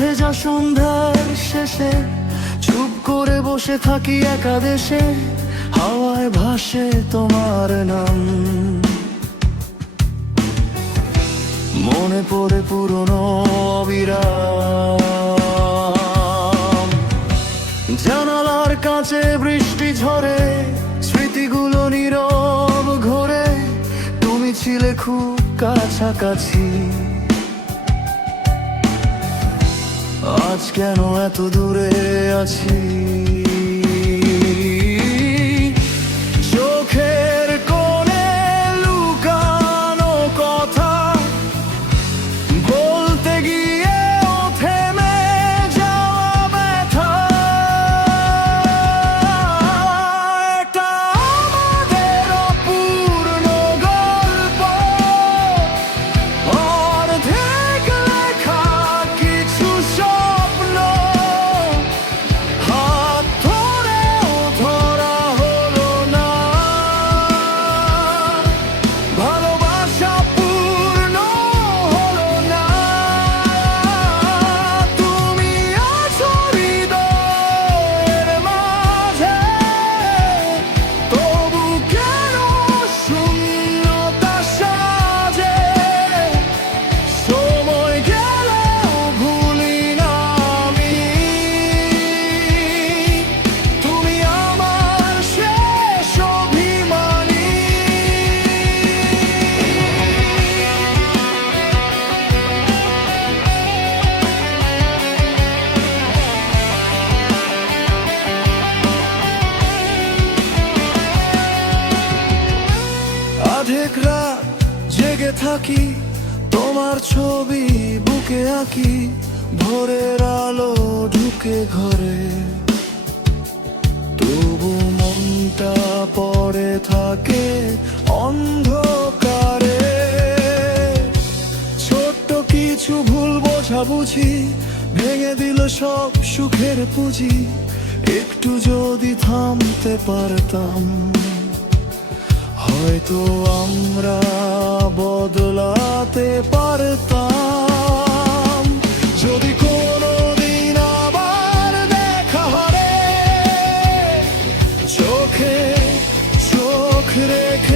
ভেজা সন্ধ্যার শেষে চুপ করে বসে থাকি একা দেশে, হাওয়ায় ভাসে তোমার নাম। মনে পড়ে পুরনো অবিরাম, জানালার কাছে বৃষ্টি ঝরে, স্মৃতিগুলো নীরব ঘোরে। তুমি ছিলে খুব কাছাকাছি, আজ কেন এত দূরে আছি? চোখের কোণে লুকানো কথা বলতে গিয়ে থেমে যাওয়া ব্যথা, এটা আমাদের অপূর্ণ গল্প, অর্ধেক লেখা কিছু স্বপ্ন। হাত ধরেও ধরা হলো না, ভালোবাসা পূর্ণ হলো না। তুমি আছো হৃদয়ের মাঝে, তবু কেন শূন্যতা সাজে? সময় গেলেও ভুলি না আমি, তুমি আমার শেষ অভিমানী। আধেক রাত জেগে থাকি, তোমার ছবি বুকে আঁকি, ভোরের আলো ঢুকে ঘরে, তবু মনটা পড়ে থাকে অন্ধকারে। ছোট্ট কিছু ভুল বোঝাবুঝি ভেঙে দিল সব সুখের পুঁজি, একটু যদি থামতে পারতাম, হয়তো আমরা বদলাতে পারতাম। যদি কোনোদিন আবার দেখা হবে, চোখে চোখ রেখে